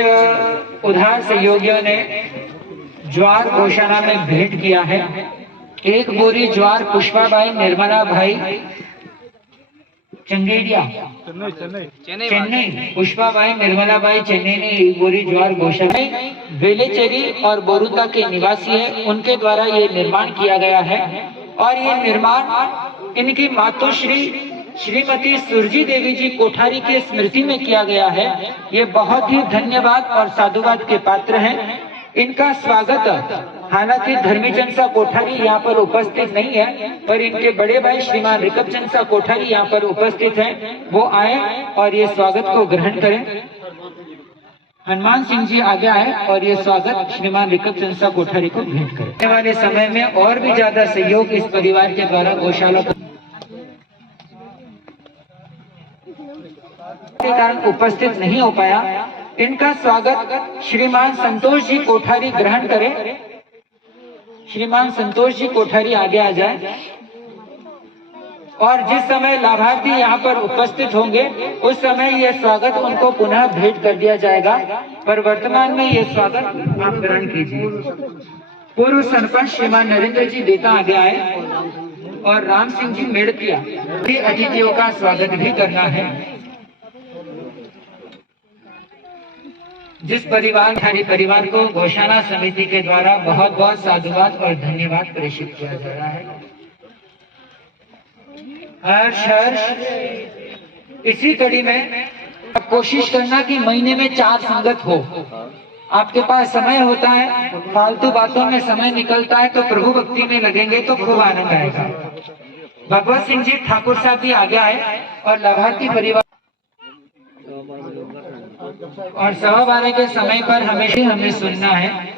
उधार सहयोगियों ने ज्वार गौशाला में भेंट किया है। एक बोरी ज्वार पुष्पाबाई निर्मला भाई चंगेरिया चेन्नई पुष्पाबाई निर्मला बाई चेन्नई ने एक बोरी ज्वार गौशाला बेलेचेरी और बोरुता के निवासी है, उनके द्वारा ये निर्माण किया गया है। और ये निर्माण इनकी मातोश्री श्रीमती सुरजी देवी जी कोठारी के स्मृति में किया गया है। ये बहुत ही धन्यवाद और साधुवाद के पात्र हैं। इनका स्वागत, हालांकि धर्मीचंद सा कोठारी यहाँ पर उपस्थित नहीं है, पर इनके बड़े भाई श्रीमान रिकबचंद सा कोठारी यहाँ पर उपस्थित हैं। वो आए और ये स्वागत को ग्रहण करें। हनुमान सिंह जी आगे आए और ये स्वागत श्रीमान रिकबचंद सा कोठारी को भेंट करें। आने वाले समय में और भी ज्यादा सहयोग इस परिवार के द्वारा गौशाला के कारण उपस्थित नहीं हो पाया। इनका स्वागत श्रीमान संतोष जी कोठारी ग्रहण करें। श्रीमान संतोष जी कोठारी आगे आ जाए। और जिस समय लाभार्थी यहाँ पर उपस्थित होंगे उस समय यह स्वागत उनको पुनः भेंट कर दिया जाएगा, पर वर्तमान में यह स्वागत आप ग्रहण कीजिए। पूर्व सरपंच श्रीमान नरेंद्र जी देता आगे आए और राम सिंह जी मेड़तिया अतिथियों का स्वागत भी करना है। जिस परिवार को गौशाला समिति के द्वारा बहुत बहुत साधुवाद और धन्यवाद प्रेषित किया जा रहा है। हर्ष इसी कड़ी में कोशिश करना कि महीने में 4 संगत हो। आपके पास समय होता है, फालतू बातों में समय निकलता है, तो प्रभु भक्ति में लगेंगे तो खूब आनंद आएगा। भगवत सिंह जी ठाकुर साहब भी आगे आए और लाभार्थी परिवार और 12:15 के समय पर हमेशा हमें सुनना है।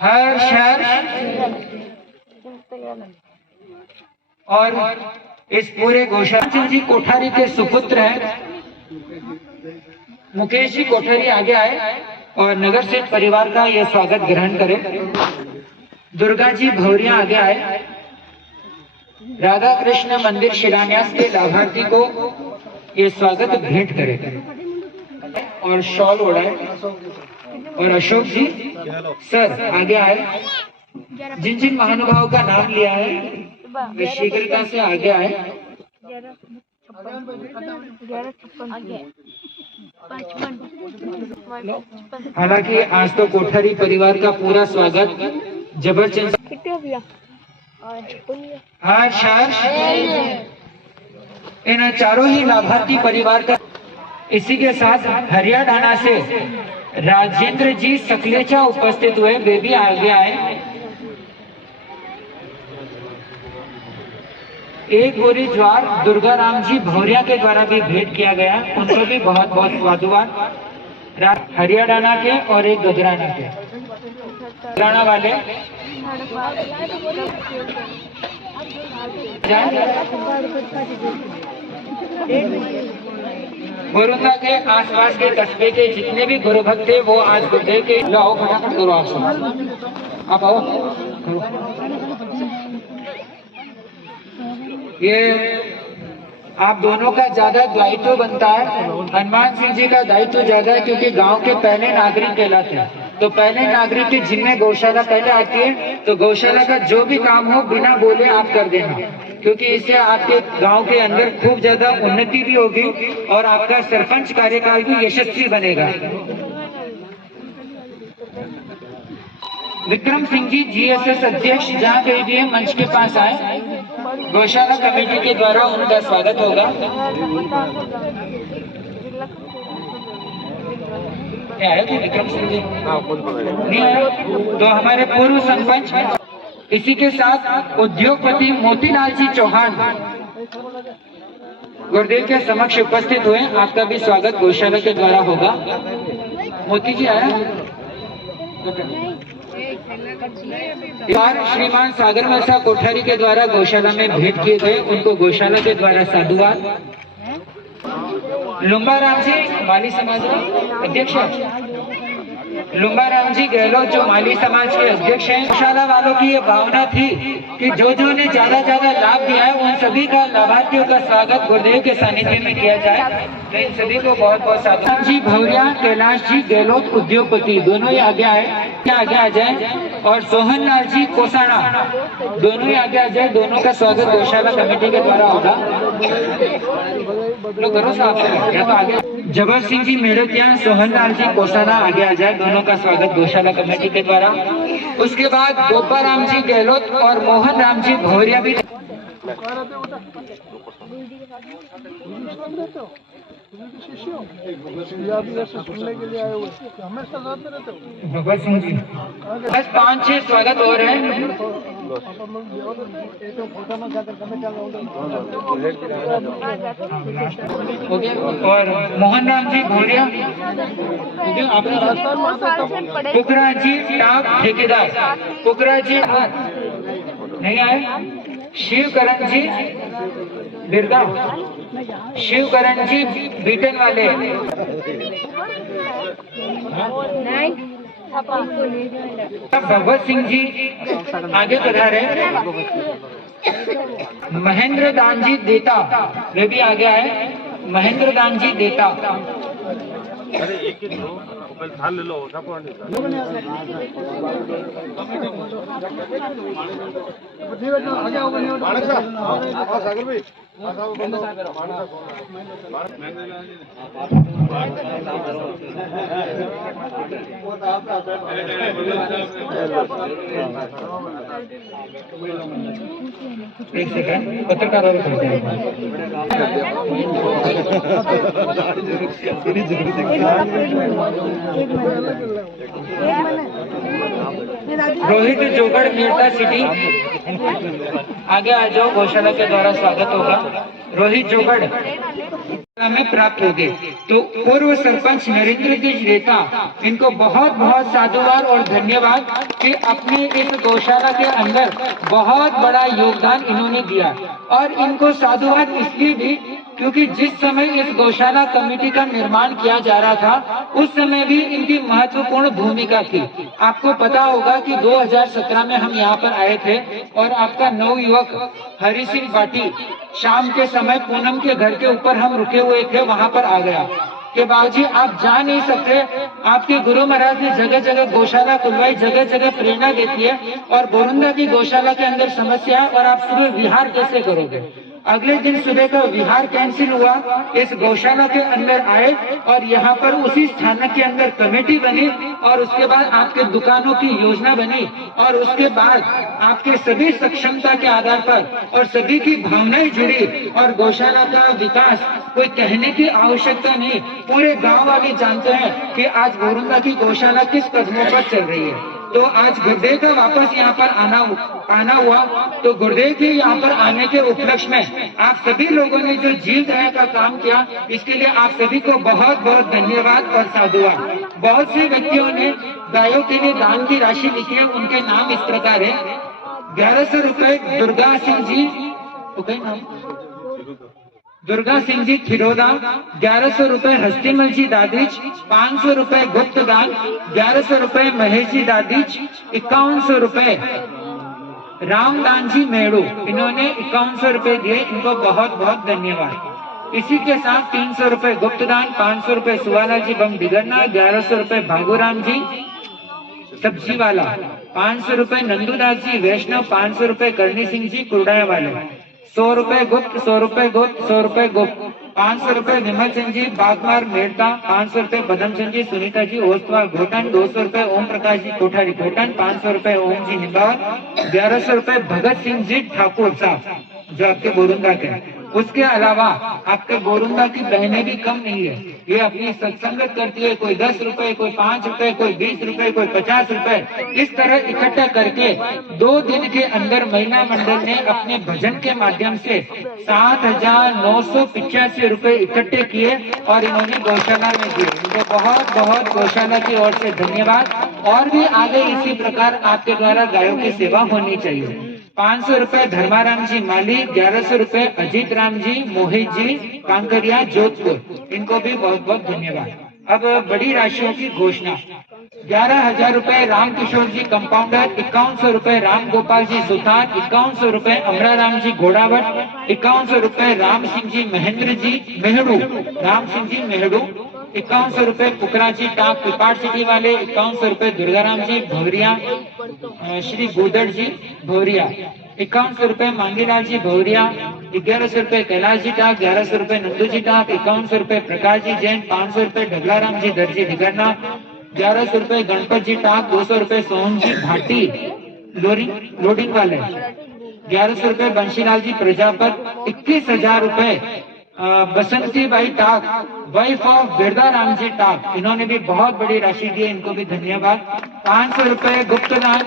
हर्ष और इस पूरे गौशाला जी कोठारी के सुपुत्र हैं मुकेश जी कोठारी आगे आए और नगर सेठ परिवार का यह स्वागत ग्रहण करें। दुर्गा जी भौरिया आगे आए। राधा कृष्ण मंदिर शिलान्यास के लाभार्थी को ये स्वागत भेंट करें और शॉल ओढ़ाए। और अशोक जी सर आगे आए। जिन जिन महानुभावों का नाम लिया है वे शीघ्रता से आगे आए। हालांकि आज तो कोठारी परिवार का पूरा स्वागत जबरदस्त। इन चारों ही लाभार्थी परिवार का। इसी के साथ हरियाणा से राजेंद्र जी सकलेचा उपस्थित हुए, वे भी आगे आए। एक बोरी ज्वार दुर्गा राम जी भौरिया के द्वारा भी भेंट किया गया, उनको भी बहुत बहुत साधुवाद। हरियाणा के और एक गजराना के गजराना वाले गुरुता के आसपास के कस्बे के जितने भी गुरु भक्त थे वो आज गुरुदेव के लाओ फटाफट करो। आप आओ करो। ये आप दोनों का ज्यादा दायित्व बनता है। हनुमान सिंह जी का दायित्व ज्यादा है क्योंकि गांव के पहले नागरिक कहलाते हैं। तो पहले नागरिक की जिनमें गौशाला पहले आती है, तो गौशाला का जो भी काम हो बिना बोले आप कर देना, क्योंकि इससे आपके गांव के अंदर खूब ज्यादा उन्नति भी होगी और आपका सरपंच कार्यकाल भी यशस्वी बनेगा। विक्रम सिंह जी जीएसएस अध्यक्ष जहाँ कहीं भी मंच के पास आए, गौशाला कमेटी के द्वारा उनका स्वागत होगा। क्या है तो विक्रम सिंह जी नहीं आया, तो हमारे पूर्व सरपंच, इसी के साथ उद्योगपति मोतीलाल जी चौहान गुरुदेव के समक्ष उपस्थित हुए, आपका भी स्वागत गौशाला के द्वारा होगा। मोती जी आया। श्रीमान सागर मसा कोठारी के द्वारा गौशाला में भेंट किए गए, उनको गौशाला के द्वारा साधुवाद। लुम्बा राम जी माली समाज अध्यक्ष लुम्बाराम जी गहलोत जो माली समाज के अध्यक्ष हैं। गौशाला वालों की ये भावना थी कि जो ने ज्यादा लाभ दिया है उन सभी का लाभार्थियों का स्वागत गुरुदेव के सानिध्य में किया जाए। तो इन सभी को बहुत साधु जी भौरिया, कैलाश जी गहलोत उद्योगपति दोनों ही आगे आ जाए और सोहन लाल जी कोसाना दोनों ही आगे आ जाए। दोनों का स्वागत गौशाला कमेटी के द्वारा होगा। करो साहब आगे। जबर सिंह जी मेड़तिया, सोहन लाल जी कोसाना आगे आ जाए। दोनों का स्वागत गौशाला कमेटी के द्वारा। उसके बाद गोपाराम जी गहलोत और मोहन राम जी भौरिया भी सुनने के लिए आए हुए हमेशा साथ में रहते हो। भगत सिंह जी बस 5-6 स्वागत हो रहे हैं। और मोहन राम जी भौरिया, पुकरा जी टाप ठेकेदार, पुकरा जी नहीं आए। शिवकरण जी बिरगा, शिवकरण जी बीटन वाले, भगवत सिंह जी आगे पधारे। महेंद्र दान जी देता वे भी आगे आए। महेंद्र दान जी देता ले लो सागर भाई एक सेकंड पत्रकार रोहित जोगड़ मेरता सिटी आगे आ जाओ। गौशाला के द्वारा स्वागत होगा। रोहित जोगड़ में प्राप्त हो गए। तो पूर्व सरपंच नरेंद्र देश रेता, इनको बहुत साधुवाद और धन्यवाद कि अपने इस गौशाला के अंदर बहुत बड़ा योगदान इन्होंने दिया। और इनको साधुवाद इसलिए भी क्योंकि जिस समय इस गौशाला कमेटी का निर्माण किया जा रहा था उस समय भी इनकी महत्वपूर्ण भूमिका थी। आपको पता होगा कि 2017 में हम यहाँ पर आए थे और आपका नवयुवक हरि सिंह बाटी शाम के समय पूनम के घर के ऊपर हम रुके हुए थे, वहां पर आ गया कि बाबूजी आप जा नहीं सकते। आपके गुरु महाराज ने जगह जगह गौशाला खुलवाई, जगह जगह प्रेरणा देती है और बोरुंदा की गौशाला के अंदर समस्या है और आप सुबह विहार कैसे करोगे। अगले दिन सुबह का विहार कैंसिल हुआ, इस गौशाला के अंदर आए और यहाँ पर उसी स्थान के अंदर कमेटी बनी और उसके बाद आपके दुकानों की योजना बनी और उसके बाद आपके सभी सक्षमता के आधार पर और सभी की भावनाएं जुड़ी और गौशाला का विकास कोई कहने की आवश्यकता नहीं, पूरे गांव वाले जानते हैं कि आज बोरुंदा की गौशाला किस कदमों पर चल रही है। तो आज गुरुदेव का वापस यहाँ पर आना हुआ। तो गुरुदेव के यहाँ पर आने के उपलक्ष्य में आप सभी लोगों ने जो जीव दया का काम किया, इसके लिए आप सभी को बहुत धन्यवाद और साधुवाद। बहुत से व्यक्तियों ने गायों के लिए दान की राशि लिखी है, उनके नाम इस प्रकार है। 1100 रुपए दुर्गा सिंह जी, दुर्गा सिंह जी खिरोदा, 1100 रुपए हस्तीमल जी दादीज, 500 रुपए गुप्त दान, 1100 रुपए महेश जी दादीज, 5100 रुपए रामदान जी मेड़ू, इन्होंने 5100 रुपए दिए, इनको बहुत धन्यवाद। इसी के साथ 300 रुपए गुप्त दान, 500 रुपए सुवाला जी बम बिगड़ना, 1100 रुपए भागुराम जी सब्जी वाला, 500 रुपए नंदूदास जी वैष्णव, 500 रुपए करनी सिंह जी कुरडाया वाले, 100 रुपए गुप्त, 100 रुपए गुप्त, 100 रुपए गुप्त, 500 रुपए विमल सिंह जी बागमार मेड़ता, 500 रुपए बदम सिंह जी सुनीता जी ओस्तवाल घोटन, 200 रुपए ओम प्रकाश जी कोठारी घोटन, 500 रुपए ओम जी निम्बावर, 1100 रुपए भगत सिंह जी ठाकुर साहब जो आपके बोरुंदा के। उसके अलावा आपके बोरुंदा की बहनें भी कम नहीं है, ये अपनी सत्संगत करती है, कोई 10 रुपए, कोई 5 रुपए, कोई 20 रुपए, कोई 50 रुपए, इस तरह इकट्ठा करके 2 दिन के अंदर महिला मंडल ने अपने भजन के माध्यम से 7,985 रुपए इकट्ठे किए और इन्होंने गौशाला में दिए। इनको बहुत गौशाला की ओर से धन्यवाद। और भी आगे इसी प्रकार आपके द्वारा गायों की सेवा होनी चाहिए। 500 रुपए धर्माराम जी माली, 1100 रुपए अजीत राम जी मोहित जी कांकरिया जोधपुर, इनको भी बहुत धन्यवाद। अब बड़ी राशियों की घोषणा। 11,000 रुपए राम किशोर जी कंपाउंडर, 5100 रुपए राम गोपाल जी सुतार, 5100 रुपए अमराराम जी घोड़ावट, 5100 रुपए राम सिंह जी महेंद्र जी मेहड़ू, राम सिंह जी मेहड़ू, 5100 रुपए पुकरा जी टाक पिपाड़ सिटी वाले, 5100 रुपए दुर्गाराम जी भवरिया, श्री गुदड़ जी भवरिया, 5100 रुपए मांगीलाल जी भवरिया, 1100 रुपए कैलाश जी टाक, 1100 रुपए नंदू जी टाक, 5100 रुपए प्रकाश जी जैन, 500 रुपए ढगलाराम जी दर्जी ढिगरना, 1100 रुपए गणपत जी टाक, 200 रुपए सोहन जी भाटी लोडिंग वाले, 1100 रुपए बंशीलाल जी प्रजापत, 21,000 रुपए बसंती बाई टाक वाइफ ऑफ बिरदा राम जी टाक, इन्होंने भी बहुत बड़ी राशि दी है, इनको भी धन्यवाद। 500 रुपए गुप्तदान,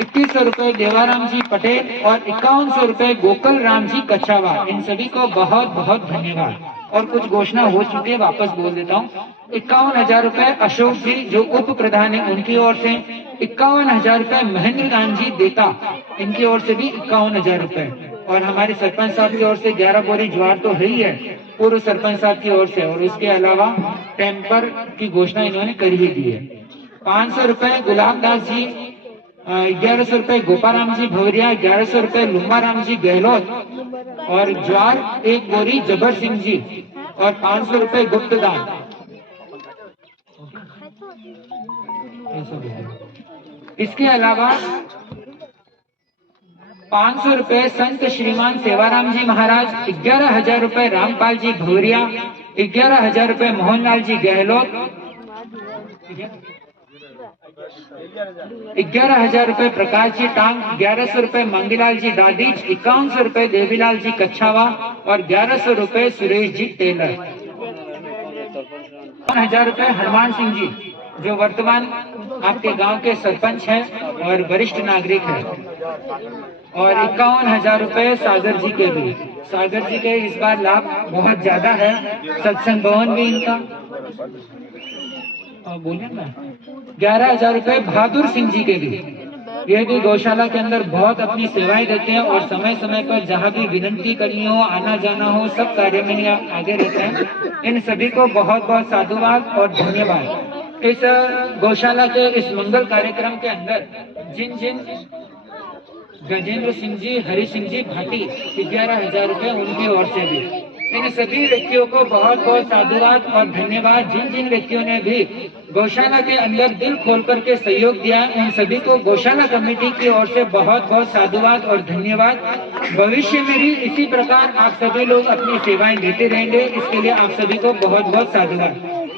2100 रुपए देवाराम जी पटेल और 5100 रुपए गोकल राम जी कछावा, इन सभी को बहुत बहुत धन्यवाद। और कुछ घोषणा हो चुकी है, वापस बोल देता हूँ। 51,000 रुपए अशोक जी जो उप प्रधान है उनकी ओर से, 51,000 रुपए महेंद्र राम जी देता, इनकी ओर से भी 51,000 रुपए, और हमारे सरपंच साहब की ओर से 11 बोरी ज्वार तो है ही है पूर्व सरपंच साहब की ओर से, और उसके अलावा टेम्पर की घोषणा इन्होंने कर ही दी है। 500 रुपए गुलाब दास जी, 1100 रुपए गोपाराम जी भवरिया, 1100 रुपए लुम्बाराम जी गहलोत और ज्वार 1 बोरी जबर सिंह जी, और 500 रुपए गुप्तदान। इसके अलावा 500 रुपए संत श्रीमान सेवाराम जी महाराज, 11,000 रुपए रामपाल जी भवरिया, 11,000 रुपए मोहनलाल जी गहलोत, 11,000 रुपए प्रकाश जी टांग, 1100 रुपए मंगीलाल जी दादीज, 5100 रुपए देवीलाल जी कच्छावा और 1100 रुपए सुरेश जी टेलर। 1,000 रुपए हनुमान सिंह जी जो वर्तमान आपके गांव के सरपंच हैं और वरिष्ठ नागरिक हैं, और 51,000 रुपए सागर जी के भी। सागर जी के इस बार लाभ बहुत ज्यादा है, सत्संग भवन भी इनका, बोलिए ना। 11,000 रुपए बहादुर सिंह जी के भी, ये भी गौशाला के अंदर बहुत अपनी सेवाएं देते हैं और समय समय पर जहाँ भी विनती करनी हो, आना जाना हो, सब कार्य में आगे रहते हैं। इन सभी को बहुत बहुत साधुवाद और धन्यवाद। इस गौशाला के इस मंगल कार्यक्रम के अंदर जिन जिन गजेंद्र सिंह जी, हरि सिंह जी भाटी, 11,000 रुपए उनकी ओर से भी, इन सभी व्यक्तियों को बहुत बहुत साधुवाद और धन्यवाद। जिन जिन व्यक्तियों ने भी गौशाला के अंदर दिल खोल करके सहयोग दिया, उन सभी को गौशाला कमेटी की ओर से बहुत बहुत साधुवाद और धन्यवाद। भविष्य में भी इसी प्रकार आप सभी लोग अपनी सेवाएं देते रहेंगे, इसके लिए आप सभी को बहुत बहुत साधुवाद।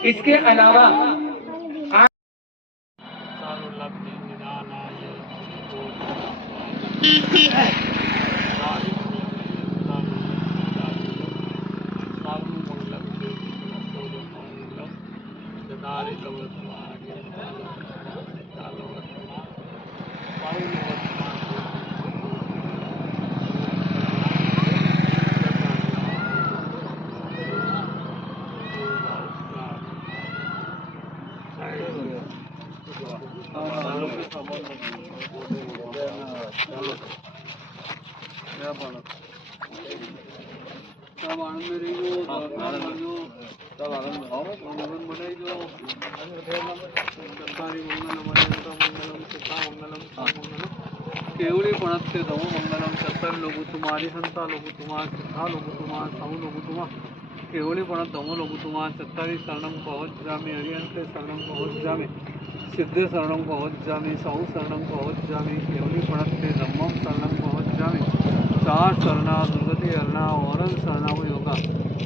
इसके अलावा केवली पणत्ते दमो मंगलम चतर लोगु तुम्हारी संता लोगु तुम्हार सिद्धा लोगु तुम्हार साहु लोगु तुम्हार केवली पणत दमो लोगु तुम्हार चत्तारी शरणम पहुँच जामे, हरियंते शरणम पहुँच जामे, सिद्धे शरणम पहुँच जामे, साहु शरणम पहुँच जामे, केवली पणत्ते धम्मम शरणम पहुँच जामे, चार शरणा दुर्गति हरणा औरन शरणा योगा,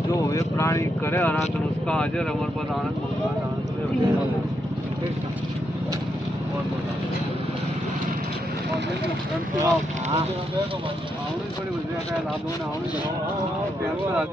जो वे प्राणी करे आराधन उसका अजय अमर पद आनंद मंगल आनंद बड़ी बड़ी लाभ